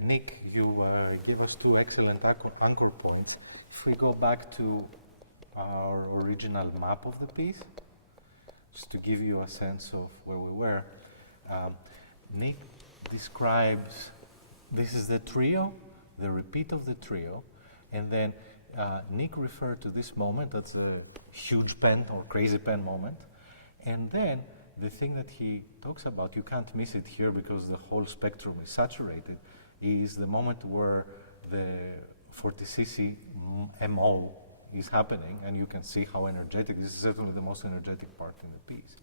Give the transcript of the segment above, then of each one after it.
Nick, you gave us two excellent anchor points. If we go back to our original map of the piece, just to give you a sense of where we were, Nick describes, this is the trio, the repeat of the trio, and then Nick referred to this moment, that's a huge pen or crazy pen moment, and then the thing that he talks about, you can't miss it here because the whole spectrum is saturated, is the moment where the fortissimi MO is happening, and you can see how energetic, this is certainly the most energetic part in the piece.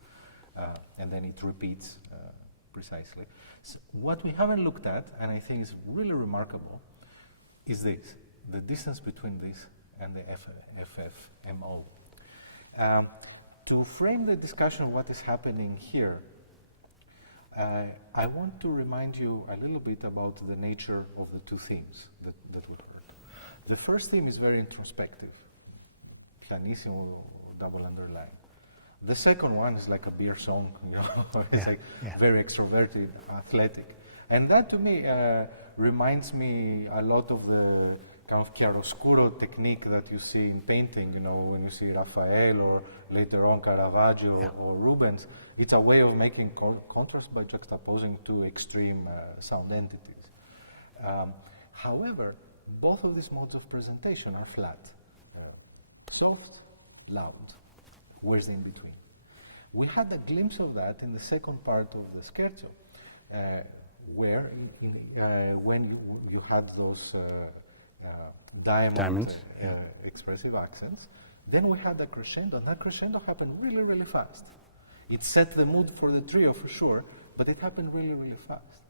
And then it repeats precisely. So what we haven't looked at, and I think is really remarkable, is this, the distance between this and the FFMO. To frame the discussion of what is happening here, I want to remind you a little bit about the nature of the two themes that we heard. The first theme is very introspective, pianissimo, double underline. The second one is like a beer song, you know, it's very extroverted, athletic. And that to me reminds me a lot of the kind of chiaroscuro technique that you see in painting, you know, when you see Raphael or later on Caravaggio or Rubens. It's a way of making contrast by juxtaposing two extreme sound entities. However, both of these modes of presentation are flat. Soft, loud. Where's the in-between? We had a glimpse of that in the second part of the scherzo, where when you had those diamond expressive accents, then we had a crescendo, and that crescendo happened really, really fast. It set the mood for the trio for sure, but it happened really, really fast.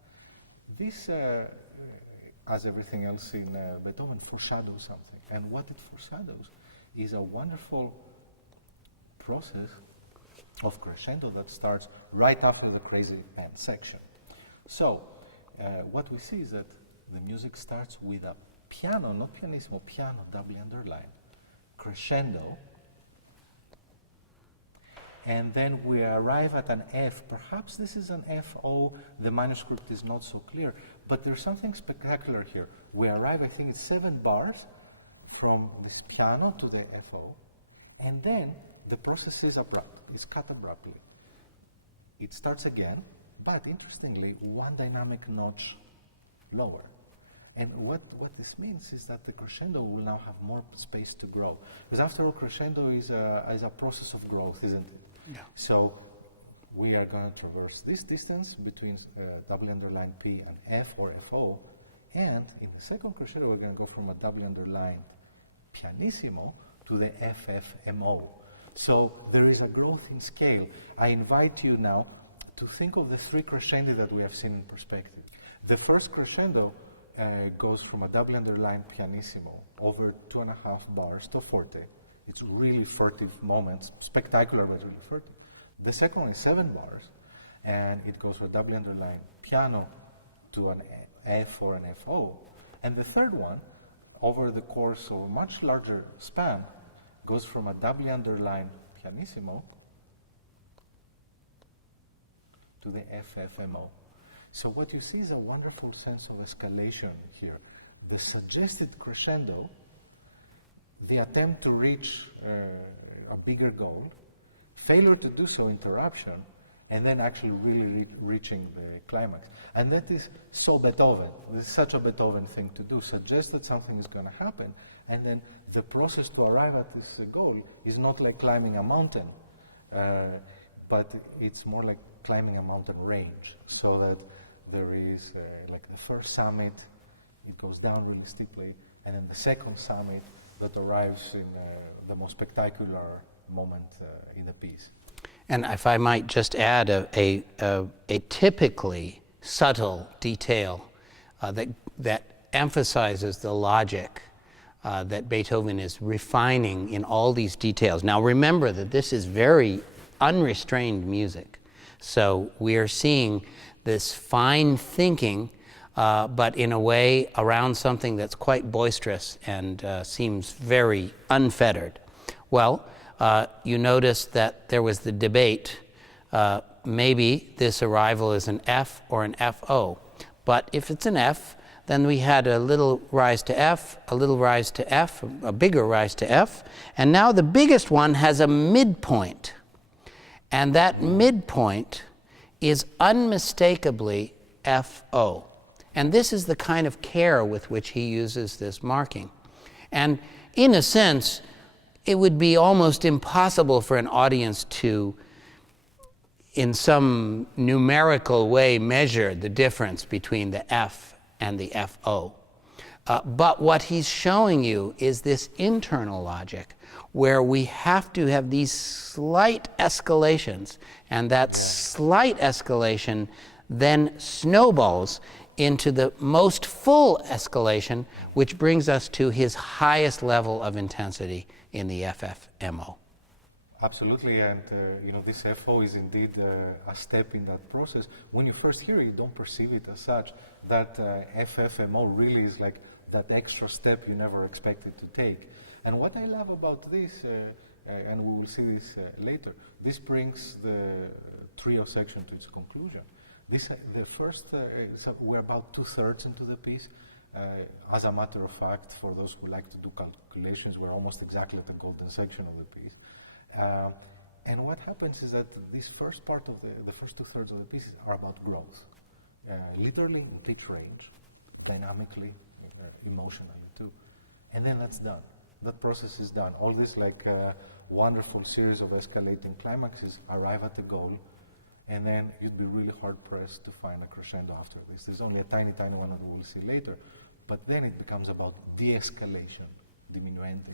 This, as everything else in Beethoven, foreshadows something, and what it foreshadows is a wonderful process of crescendo that starts right after the crazy end section. So, what we see is that the music starts with a piano, not pianissimo, piano, doubly underlined, crescendo, and then we arrive at an F. Perhaps this is an FO, the manuscript is not so clear, but there's something spectacular here. We arrive, I think it's 7 bars from this piano to the FO, and then the process is abrupt, it's cut abruptly. It starts again, but interestingly, one dynamic notch lower. And what this means is that the crescendo will now have more space to grow. Because after all, crescendo is a process of growth, isn't it? Yeah. So we are going to traverse this distance between double underlined P and F or FO, and in the second crescendo, we're going to go from a double underlined pianissimo to the FFMO. So there is a growth in scale. I invite you now to think of the 3 crescendi that we have seen in perspective. The first crescendo goes from a double underlined pianissimo over 2.5 bars to forte. It's really furtive moments, spectacular but really furtive. The second one is 7 bars, and it goes from a double underlined piano to an F or an FO. And the third one, over the course of a much larger span, goes from a doubly underlined pianissimo to the FFMO. So what you see is a wonderful sense of escalation here. The suggested crescendo, the attempt to reach a bigger goal, failure to do so, interruption, and then actually really reaching the climax. And that is so Beethoven. This is such a Beethoven thing to do. Suggest that something is going to happen, and then the process to arrive at this goal is not like climbing a mountain, but it's more like climbing a mountain range, so that there is like the first summit, it goes down really steeply, and then the second summit that arrives in the most spectacular moment in the piece. And if I might just add a typically subtle detail that emphasizes the logic that Beethoven is refining in all these details. Now remember that this is very unrestrained music. So we are seeing this fine thinking, but in a way around something that's quite boisterous and seems very unfettered. Well, you notice that there was the debate, maybe this arrival is an F or an FO. But if it's an F, then we had a little rise to F, a little rise to F, a bigger rise to F, and now the biggest one has a midpoint. And that midpoint is unmistakably FO. And this is the kind of care with which he uses this marking. And in a sense, it would be almost impossible for an audience to, in some numerical way, measure the difference between the F and the FO. But what he's showing you is this internal logic where we have to have these slight escalations, and that slight escalation then snowballs into the most full escalation, which brings us to his highest level of intensity in the FFMO. Absolutely, and this FO is indeed a step in that process. When you first hear it, you don't perceive it as such. That FFMO really is like that extra step you never expected to take. And what I love about this, and we will see this later, this brings the trio section to its conclusion. The first, so we're about 2/3 into the piece. As a matter of fact, for those who like to do calculations, we're almost exactly at the golden section of the piece. And what happens is that this first part of the first 2/3 of the piece are about growth, literally in pitch range, dynamically, emotionally too. And then that's done. That process is done. All this wonderful series of escalating climaxes arrive at the goal, and then you'd be really hard-pressed to find a crescendo after this. There's only a tiny, tiny one that we'll see later, but then it becomes about de-escalation, diminuendo,